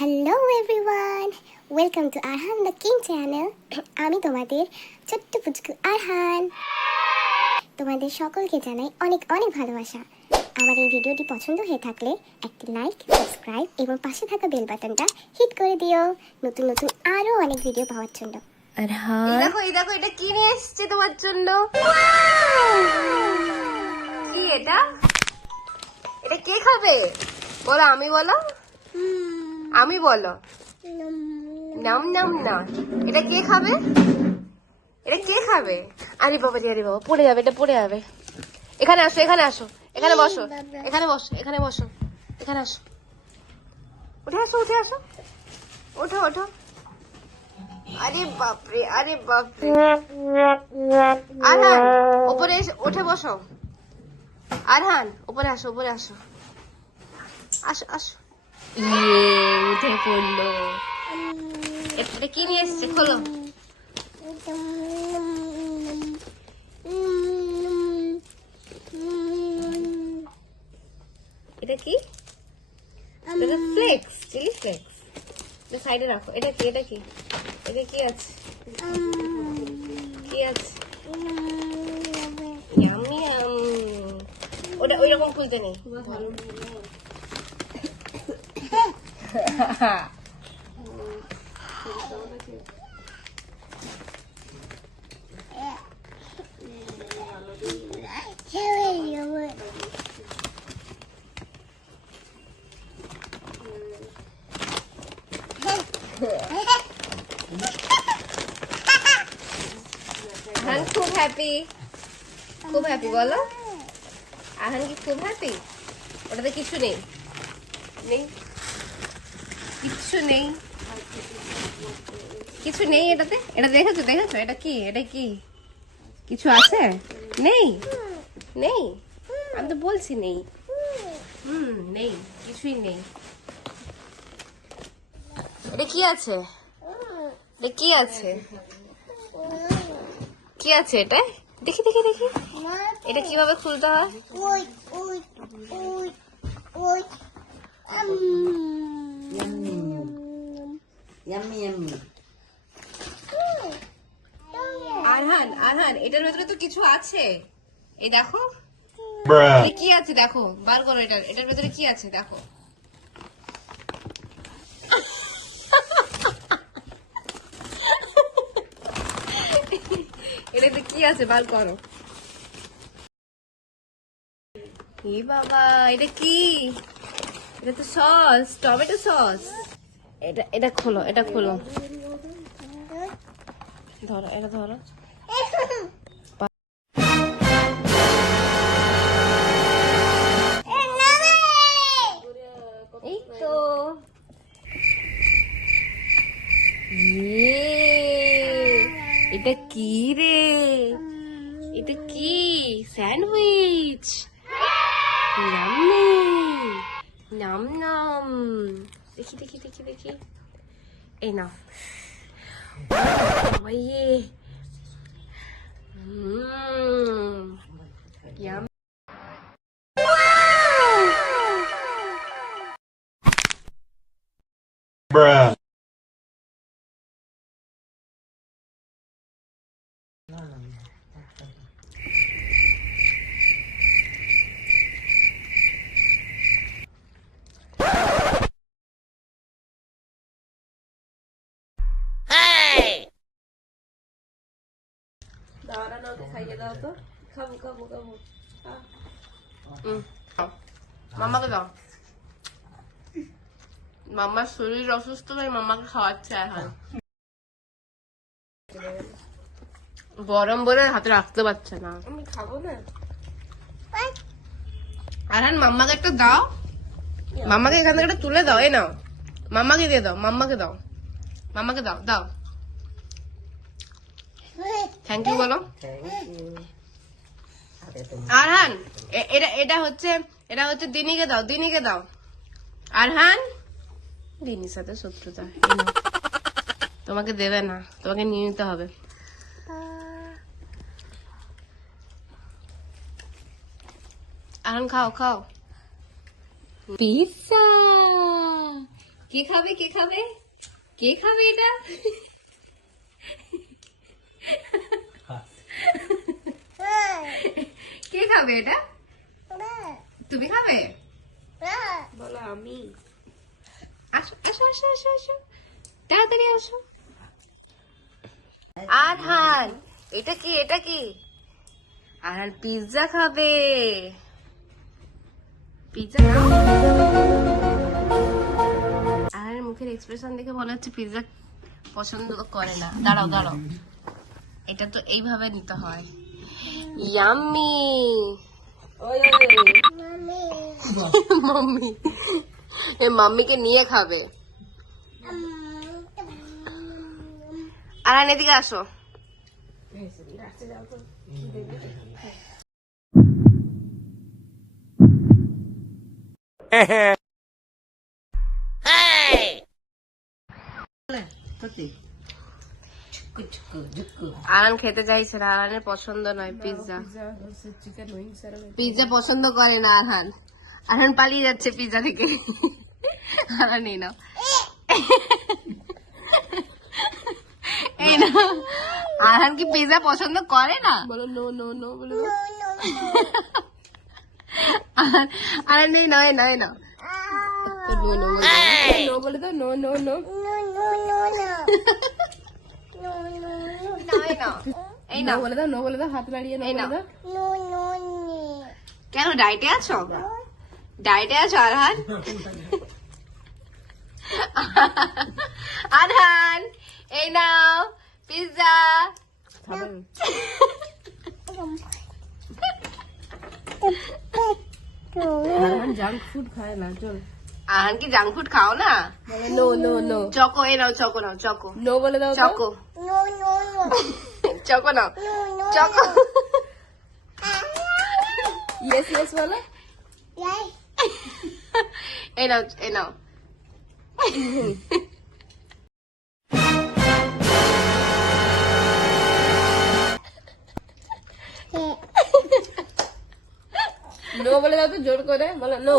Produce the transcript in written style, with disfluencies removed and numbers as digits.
Hello everyone, welcome to Arhan the king channel. আমি তোমাদের ছোট্ট পুচকু আরহান। তোমাদের সকলকে জানাই অনেক অনেক ভালোবাসা। আমার এই ভিডিওটি পছন্দ হয়ে থাকলে একটি লাইক, সাবস্ক্রাইব এবং পাশে থাকা বেল বাটনটা হিট করে দিও নতুন নতুন আরো অনেক ভিডিও পাওয়ার জন্য। আরহান, এই দেখো এটা কি নিয়ে এসেছে তোমার জন্য। কি এটা? এটা কে খাবে? বলো, আমি বলো, আমি বলো। নাম নাম না, এটা কে খাবে? এটা কে খাবে? আরে বাবা রে, আরে বাবা, পড়ে যাবে, এটা পড়ে যাবে। এখানে আসো, এখানে আসো, এখানে বসো, এখানে বসো, এখানে বসো, এখানে আসো, উঠে আসো, উঠে আসো, ওঠো ওঠো। আরে বাপরে, আরে বাপরে। আরহান, উপরে এসে উঠে বসো। আরহান, উপরে আসো, উপরে আসো, আসো আসো। উঠে পড়লো। এটা কি নিয়ে এসছে? খোলো। এটা কি? এটা ফ্লেক্স, চিলি ফ্লেক্স। এটা সাইডে রাখো। এটা কি? এটা কি? এটা কি আছে? কি আছে? Yam yam. ওটা ওই রকম খুলতে নেই। আহান খুব হ্যাপি, খুব হ্যাপি বলো। আহান কি খুব হ্যাপি? ওটাতে কিছু নেই, নেই কিচ্ছু নেই, কিছু নেই এটাতে। এটা দেখেছো, দেখেছো? এটা কি? এটা কি? কিছু আছে? নেই, নেই। আমি তো বলছি নেই। নেই, কিছুই নেই। এটা কি আছে? এটা কি আছে? কি আছে এটা? দেখি দেখি দেখি, এটা কিভাবে খুলতে হয়? আরহান, আরহান, এটার ভেতরে তো কিছু আছে। এই দেখো, এটা কি আছে দেখো, বার করো। এটার ভেতরে কি আছে দেখো। এটাতে কি আছে বার করো। এ বাবা, এটা কি? এটা তো সস, টমেটো সস। এটা এটা খোলো, এটা খোলো, ধরো, এটা ধরো। এই তো। এটা কি রে? এটা কি? স্যান্ডউইচ। নাম নাম নাম। দেখি দেখি দেখি দেখি, এই নাও। ইয়ে, ইয়াম। Bruh. দাওয়াটা নাও, খাইয়ে দাও তো। খাবো খাবো খাবো। মাম্মাকে দাও। মাম্মার শরীর অসুস্থ, তাই মাম্মাকে খাওয়াচ্ছে এখন। গরম বলে হাতে রাখতে পারছে না। আমি খাবো না। আরহান, মাম্মাকে একটা দাও। মাম্মাকে এখান থেকে একটা তুলে দাও। এই নাও, মাম্মাকে দিয়ে দাও, মাম্মাকে দাও, মাম্মাকে দাও, দাও। থ্যাংক ইউ বলো। আরহান, এটা এটা হচ্ছে দিনিকে দাও, দিনিকে দাও। আরহান, দিনির সাথে শত্রুতা। এই নাও। তোমাকে দেবে না, তোমাকে নিয়ে নিতে হবে। আরহান খাও খাও। পিৎজা, কে খাবে কে খাবে কে খাবে এটা? কে খাবে এটা? তুমি খাবে? বলো আমি। আসো আসো আসো আসো আসো, তাড়াতাড়ি আসো। আরহান, এটা কি এটা কি? আরহান পিৎজা খাবে। পিৎজা খাও। আরহানের মুখের এক্সপ্রেশন দেখে মনে হচ্ছে পিৎজা পছন্দ করে না। দাঁড়াও দাঁড়াও, এটা তো এইভাবে নিতে হয়। ইয়াম্মি। মাম্মি, এ মাম্মিকে নিয়ে খাবে। আরহান এদিকে আসো। আরহান খেতে চাইছে না, আরহানের পছন্দ নয় পিৎজা। পিৎজা পছন্দ করে না আরহান। আরহান পালিয়ে যাচ্ছে পিৎজা থেকে। আরহান এই নাও, এই নাও। আরহান কি পিৎজা পছন্দ করে না? বলো নো নো নো বলে দাও। আরহান এই নাও, এই নাও, এই নাও। নো বলে দাও, নো নো নো। এই নাও বলে দাও, নো বলে দাও, হাত নাড়িয়ে নো বলে দাও। কেন ডায়েটে আছো? ডায়েটে আছো আরহান? আরহান এই নাও পিৎজা। আরহান জাঙ্ক ফুড খায় না, চল। আরহান কি জাঙ্ক ফুড খাও না? No no no. চকো এই নাও, চকো নাও, চকো। নো বলে দাও, চকো। চকো নাও, চকো। ইয়েস ইয়েস বলো। এই নাও, এই নাও। নো বলে দাও তো জোর করে, বলো নো।